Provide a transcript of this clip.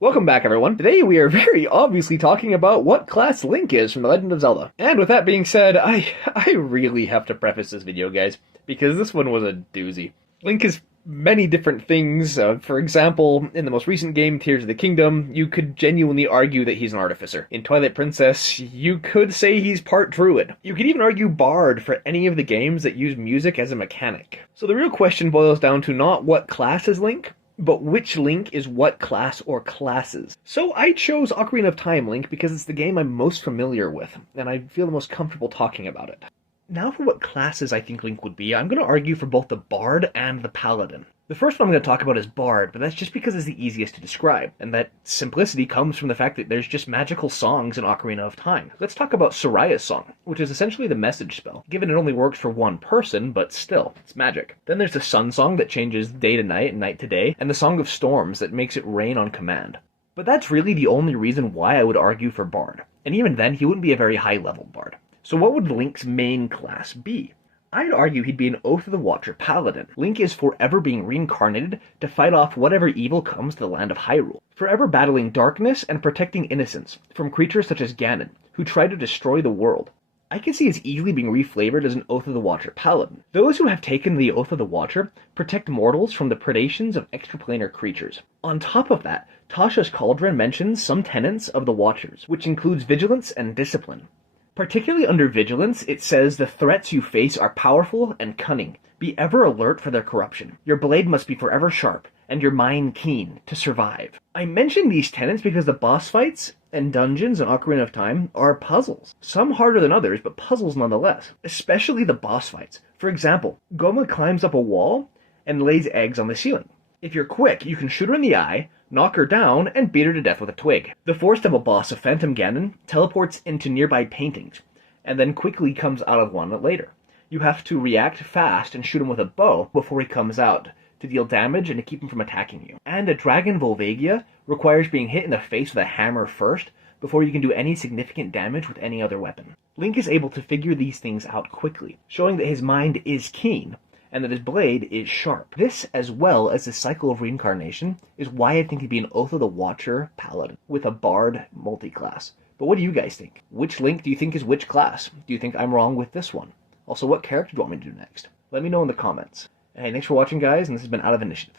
Welcome back, everyone. Today we are very obviously talking about what class Link is from The Legend of Zelda. And with that being said, I really have to preface this video, guys, because this one was a doozy. Link is many different things. For example, in the most recent game, Tears of the Kingdom, you could genuinely argue that he's an artificer. In Twilight Princess, you could say he's part druid. You could even argue bard for any of the games that use music as a mechanic. So the real question boils down to not what class is Link, but which Link is what class or classes. So I chose Ocarina of Time Link because it's the game I'm most familiar with, and I feel the most comfortable talking about it. Now for what classes I think Link would be, I'm going to argue for both the Bard and the Paladin. The first one I'm going to talk about is Bard, but that's just because it's the easiest to describe, and that simplicity comes from the fact that there's just magical songs in Ocarina of Time. Let's talk about Soraya's song, which is essentially the message spell, given it only works for one person, but still, it's magic. Then there's the Sun Song that changes day to night and night to day, and the Song of Storms that makes it rain on command. But that's really the only reason why I would argue for Bard, and even then he wouldn't be a very high-level Bard. So what would Link's main class be? I'd argue he'd be an Oath of the Watcher Paladin. Link is forever being reincarnated to fight off whatever evil comes to the land of Hyrule, forever battling darkness and protecting innocence from creatures such as Ganon, who try to destroy the world. I can see as easily being reflavored as an Oath of the Watcher Paladin. Those who have taken the Oath of the Watcher protect mortals from the predations of extraplanar creatures. On top of that, Tasha's Cauldron mentions some tenets of the Watchers, which includes vigilance and discipline. Particularly under vigilance, it says the threats you face are powerful and cunning. Be ever alert for their corruption. Your blade must be forever sharp, and your mind keen, to survive. I mention these tenets because the boss fights and dungeons in Ocarina of Time are puzzles. Some harder than others, but puzzles nonetheless. Especially the boss fights. For example, Goma climbs up a wall and lays eggs on the ceiling. If you're quick, you can shoot her in the eye, knock her down, and beat her to death with a twig. The fourth level boss of Phantom Ganon teleports into nearby paintings, and then quickly comes out of one later. You have to react fast and shoot him with a bow before he comes out, to deal damage and to keep him from attacking you. And a Dragon Volvagia requires being hit in the face with a hammer first, before you can do any significant damage with any other weapon. Link is able to figure these things out quickly, showing that his mind is keen, and that his blade is sharp. This, as well as the cycle of reincarnation, is why I think he'd be an Oath of the Watcher Paladin, with a Bard multi-class. But what do you guys think? Which Link do you think is which class? Do you think I'm wrong with this one? Also, what character do you want me to do next? Let me know in the comments. Hey, thanks for watching, guys, and this has been Out of Initiative.